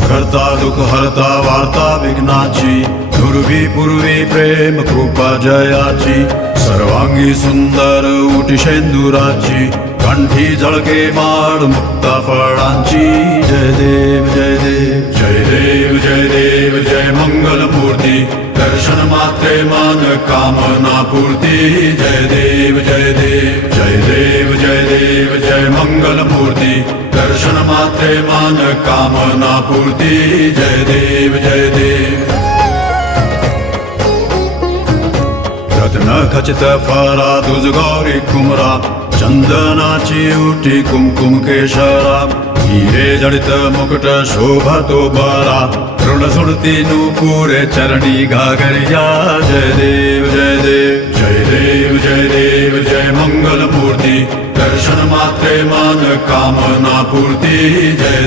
करता दुःख हरता वार्ता विघ्नाची, दुर्वी पूर्वी प्रेम कृपा जयाची, सर्वांगी सुंदर उटी शेंदुराची, कंठी झळके माळ मुक्ता फळांची. जय देव जय देव जय देव जय देव जय मंगल मूर्ती, दर्शन मात्रे मान कामना पूर्ती. जय देव जय देव जय देव जय देव जय मंगल मूर्ती, दर्शन मात्रे मान कामना पूर्ती. जय देव जय देव. रत्न खचित फरा तुझ गौरी कुमरा, चंदनाची उटी कुमकुम केशरा, हिरे जडित मुकुट शोभतो बरा, ऋण सुरती नूपुरे चरणी घागरिया. जय देव जय देव जय देव जय देव जय मंगल मूर्ती, दर्शन मात्रे मान कामना पूर्ती. जय